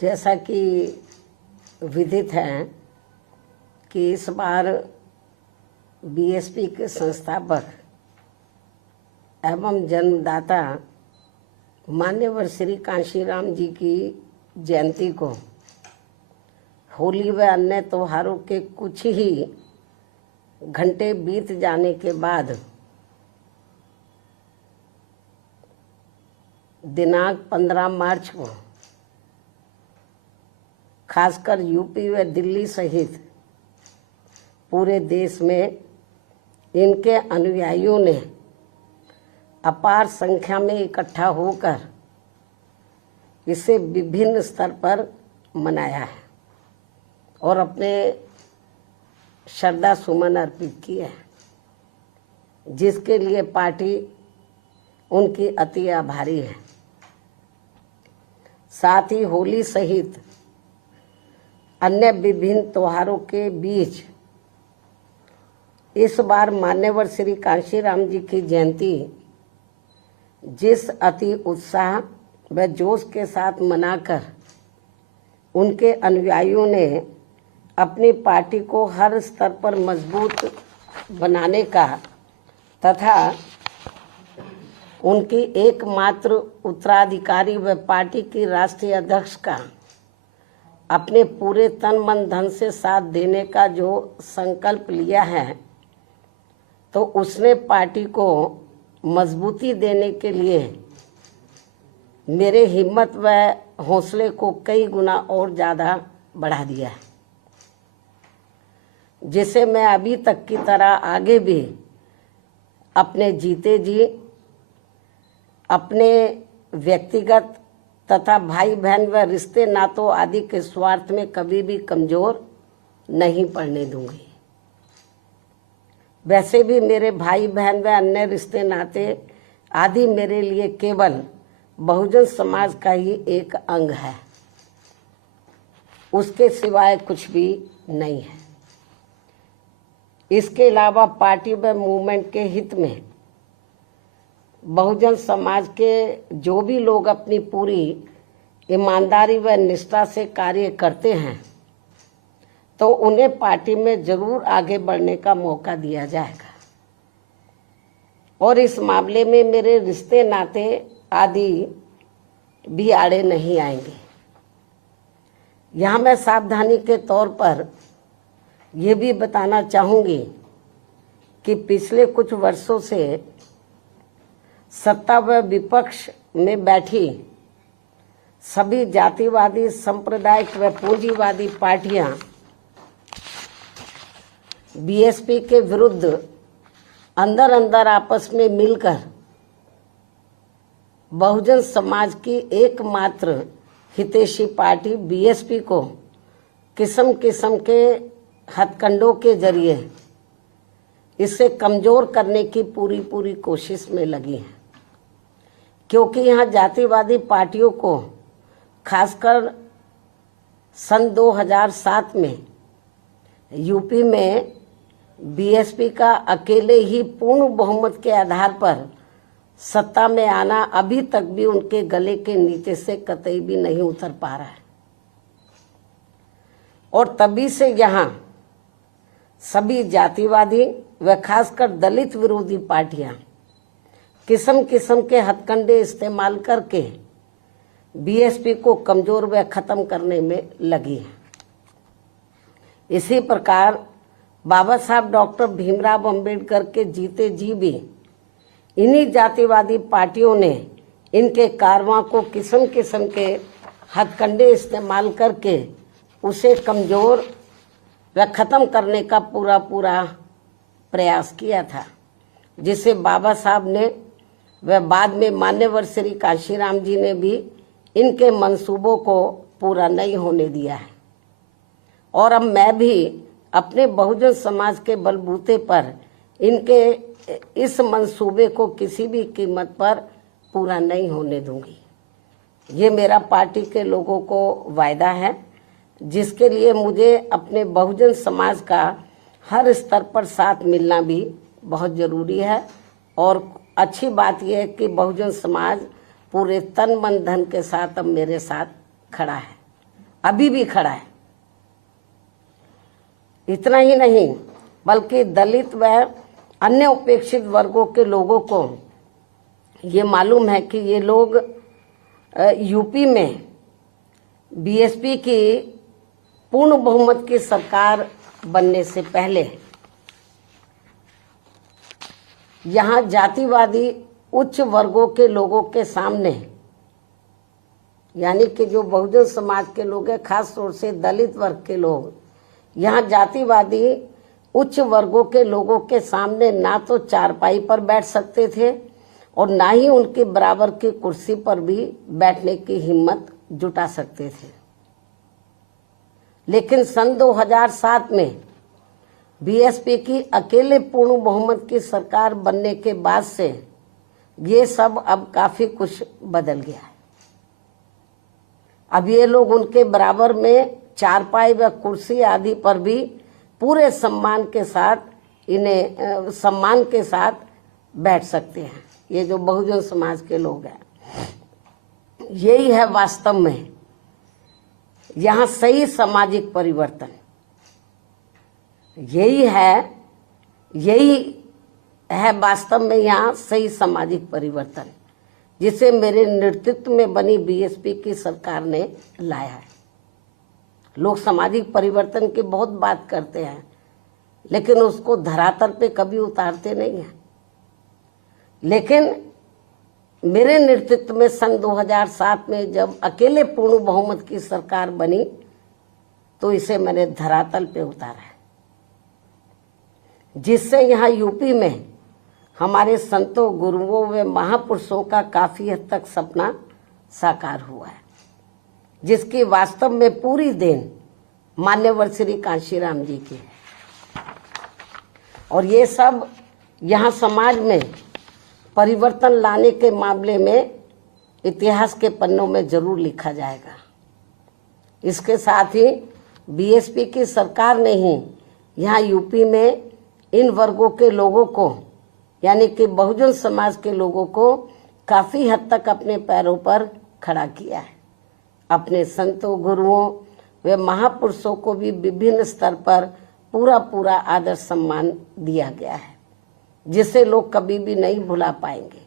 जैसा कि विदित है कि इस बार बीएसपी के संस्थापक एवं जन्मदाता मान्यवर श्री कांशीराम जी की जयंती को होली व अन्य त्योहारों के कुछ ही घंटे बीत जाने के बाद दिनांक 15 मार्च को खासकर यूपी व दिल्ली सहित पूरे देश में इनके अनुयायियों ने अपार संख्या में इकट्ठा होकर इसे विभिन्न स्तर पर मनाया है और अपने श्रद्धा सुमन अर्पित किए हैं, जिसके लिए पार्टी उनकी अति आभारी है। साथ ही होली सहित अन्य विभिन्न त्योहारों के बीच इस बार मान्यवर श्री कांशीराम जी की जयंती जिस अति उत्साह व जोश के साथ मनाकर उनके अनुयायियों ने अपनी पार्टी को हर स्तर पर मजबूत बनाने का तथा उनकी एकमात्र उत्तराधिकारी व पार्टी की राष्ट्रीय अध्यक्ष का अपने पूरे तन मन धन से साथ देने का जो संकल्प लिया है, तो उसने पार्टी को मजबूती देने के लिए मेरे हिम्मत व हौसले को कई गुना और ज़्यादा बढ़ा दिया है, जिसे मैं अभी तक की तरह आगे भी अपने जीते जी अपने व्यक्तिगत तथा भाई बहन व रिश्ते नातों आदि के स्वार्थ में कभी भी कमजोर नहीं पड़ने दूंगी। वैसे भी मेरे भाई बहन व अन्य रिश्ते नाते आदि मेरे लिए केवल बहुजन समाज का ही एक अंग है, उसके सिवाय कुछ भी नहीं है। इसके अलावा पार्टी व मूवमेंट के हित में बहुजन समाज के जो भी लोग अपनी पूरी ईमानदारी व निष्ठा से कार्य करते हैं, तो उन्हें पार्टी में जरूर आगे बढ़ने का मौका दिया जाएगा और इस मामले में मेरे रिश्ते नाते आदि भी आड़े नहीं आएंगे। यहाँ मैं सावधानी के तौर पर ये भी बताना चाहूँगी कि पिछले कुछ वर्षों से सत्ता व विपक्ष में बैठी सभी जातिवादी सांप्रदायिक व पूंजीवादी पार्टियां बीएसपी के विरुद्ध अंदर अंदर आपस में मिलकर बहुजन समाज की एकमात्र हितैषी पार्टी बीएसपी को किस्म किस्म के हथकंडों के जरिए इसे कमजोर करने की पूरी कोशिश में लगी है, क्योंकि यहाँ जातिवादी पार्टियों को खासकर सन 2007 में यूपी में बीएसपी का अकेले ही पूर्ण बहुमत के आधार पर सत्ता में आना अभी तक भी उनके गले के नीचे से कतई भी नहीं उतर पा रहा है और तभी से यहाँ सभी जातिवादी व खासकर दलित विरोधी पार्टियां किस्म किस्म के हथकंडे इस्तेमाल करके बीएसपी को कमजोर व खत्म करने में लगी है। इसी प्रकार बाबा साहब डॉक्टर भीमराव अंबेडकर के जीते जी भी इन्हीं जातिवादी पार्टियों ने इनके कारवां को किस्म किस्म के हथकंडे इस्तेमाल करके उसे कमजोर व खत्म करने का पूरा प्रयास किया था, जिसे बाबा साहब ने व बाद में मान्यवर श्री कांशीराम जी ने भी इनके मंसूबों को पूरा नहीं होने दिया है। और अब मैं भी अपने बहुजन समाज के बलबूते पर इनके इस मंसूबे को किसी भी कीमत पर पूरा नहीं होने दूंगी। ये मेरा पार्टी के लोगों को वायदा है, जिसके लिए मुझे अपने बहुजन समाज का हर स्तर पर साथ मिलना भी बहुत ज़रूरी है। और अच्छी बात यह है कि बहुजन समाज पूरे तन मन धन के साथ अब मेरे साथ खड़ा है। अभी भी खड़ा है। इतना ही नहीं बल्कि दलित व अन्य उपेक्षित वर्गों के लोगों को ये मालूम है कि ये लोग यूपी में बीएसपी की पूर्ण बहुमत की सरकार बनने से पहले यहाँ जातिवादी उच्च वर्गों के लोगों के सामने, यानी कि जो बहुजन समाज के लोग हैं, खास तौर से दलित वर्ग के लोग, यहाँ जातिवादी उच्च वर्गों के लोगों के सामने ना तो चारपाई पर बैठ सकते थे और ना ही उनके बराबर की कुर्सी पर भी बैठने की हिम्मत जुटा सकते थे। लेकिन सन 2007 में बीएसपी की अकेले पूर्ण बहुमत की सरकार बनने के बाद से ये सब अब काफी कुछ बदल गया है। अब ये लोग उनके बराबर में चारपाई व कुर्सी आदि पर भी पूरे सम्मान के साथ बैठ सकते हैं। ये जो बहुजन समाज के लोग हैं, यही है वास्तव में यहाँ सही सामाजिक परिवर्तन। यही है वास्तव में यहाँ सही सामाजिक परिवर्तन, जिसे मेरे नेतृत्व में बनी बीएसपी की सरकार ने लाया है। लोग सामाजिक परिवर्तन की बहुत बात करते हैं, लेकिन उसको धरातल पे कभी उतारते नहीं हैं। लेकिन मेरे नेतृत्व में सन 2007 में जब अकेले पूर्ण बहुमत की सरकार बनी, तो इसे मैंने धरातल पे उतारा है, जिससे यहाँ यूपी में हमारे संतों, गुरुओं व महापुरुषों का काफी हद तक सपना साकार हुआ है, जिसकी वास्तव में पूरी देन मान्यवर श्री कांशीराम जी की है। और ये सब यहाँ समाज में परिवर्तन लाने के मामले में इतिहास के पन्नों में जरूर लिखा जाएगा। इसके साथ ही बीएसपी की सरकार ने ही यहाँ यूपी में इन वर्गों के लोगों को, यानी कि बहुजन समाज के लोगों को काफी हद तक अपने पैरों पर खड़ा किया है। अपने संतों, गुरुओं व महापुरुषों को भी विभिन्न स्तर पर पूरा आदर सम्मान दिया गया है, जिसे लोग कभी भी नहीं भुला पाएंगे।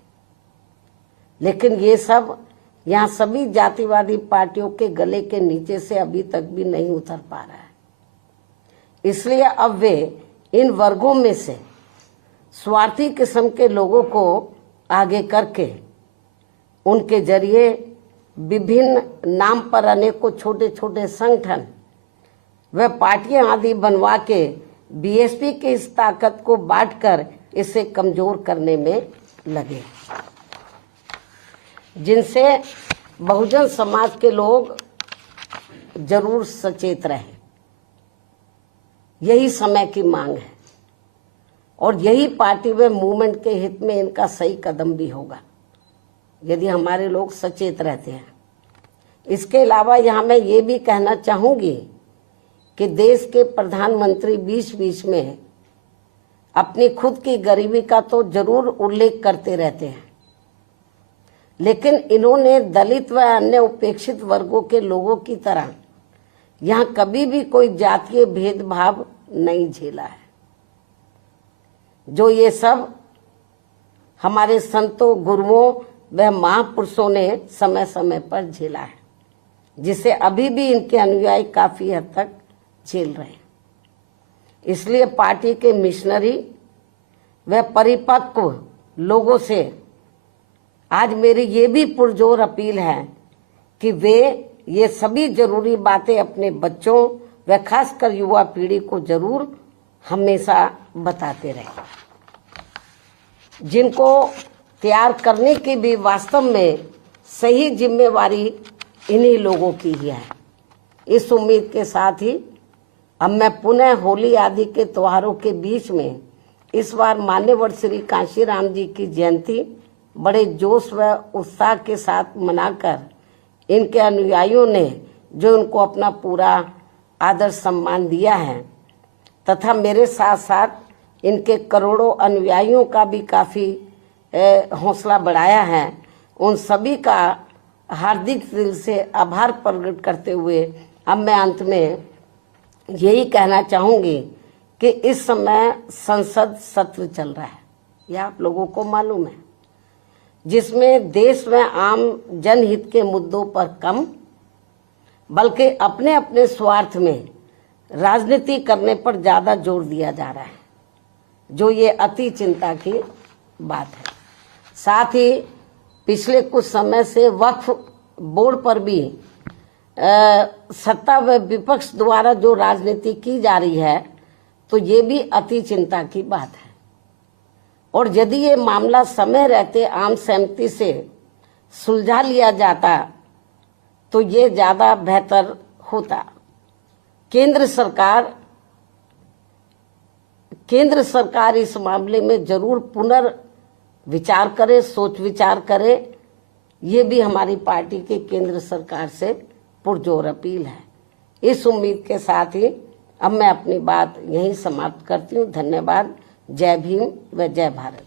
लेकिन ये सब यहाँ सभी जातिवादी पार्टियों के गले के नीचे से अभी तक भी नहीं उतर पा रहा है। इसलिए अब वे इन वर्गों में से स्वार्थी किस्म के लोगों को आगे करके उनके जरिए विभिन्न नाम पर अनेकों छोटे छोटे संगठन व पार्टियां आदि बनवा के बीएसपी की इस ताकत को बांटकर इसे कमजोर करने में लगे, जिनसे बहुजन समाज के लोग जरूर सचेत रहे। यही समय की मांग है और यही पार्टी व मूवमेंट के हित में इनका सही कदम भी होगा, यदि हमारे लोग सचेत रहते हैं। इसके अलावा यहाँ मैं ये भी कहना चाहूँगी कि देश के प्रधानमंत्री बीच बीच में अपनी खुद की गरीबी का तो जरूर उल्लेख करते रहते हैं, लेकिन इन्होंने दलित व अन्य उपेक्षित वर्गों के लोगों की तरह यहाँ कभी भी कोई जातीय भेदभाव नहीं झेला है, जो ये सब हमारे संतों, गुरुओं व महापुरुषों ने समय समय पर झेला है, जिसे अभी भी इनके अनुयायी काफी हद तक झेल रहे हैं। इसलिए पार्टी के मिशनरी व परिपक्व लोगों से आज मेरी ये भी पुरजोर अपील है कि वे ये सभी जरूरी बातें अपने बच्चों व खासकर युवा पीढ़ी को जरूर हमेशा बताते रहें, जिनको तैयार करने की भी वास्तव में सही जिम्मेवारी इन्हीं लोगों की ही है। इस उम्मीद के साथ ही अब मैं पुनः होली आदि के त्योहारों के बीच में इस बार मान्यवर श्री कांशीराम जी की जयंती बड़े जोश व उत्साह के साथ मनाकर इनके अनुयायियों ने जो उनको अपना पूरा आदर सम्मान दिया है तथा मेरे साथ साथ इनके करोड़ों अनुयायियों का भी काफ़ी हौसला बढ़ाया है, उन सभी का हार्दिक दिल से आभार प्रकट करते हुए अब मैं अंत में यही कहना चाहूंगी कि इस समय संसद सत्र चल रहा है, यह आप लोगों को मालूम है, जिसमें देश में आम जनहित के मुद्दों पर कम बल्कि अपने अपने स्वार्थ में राजनीति करने पर ज्यादा जोर दिया जा रहा है, जो ये अति चिंता की बात है। साथ ही पिछले कुछ समय से वक्फ बोर्ड पर भी सत्ता व विपक्ष द्वारा जो राजनीति की जा रही है, तो ये भी अति चिंता की बात है। और यदि ये मामला समय रहते आम सहमति से सुलझा लिया जाता तो ये ज्यादा बेहतर होता। केंद्र सरकार इस मामले में जरूर पुनर्विचार करे, सोच विचार करे। ये भी हमारी पार्टी के केंद्र सरकार से पुरजोर अपील है। इस उम्मीद के साथ ही अब मैं अपनी बात यहीं समाप्त करती हूँ। धन्यवाद। जय भीम व जय भारत।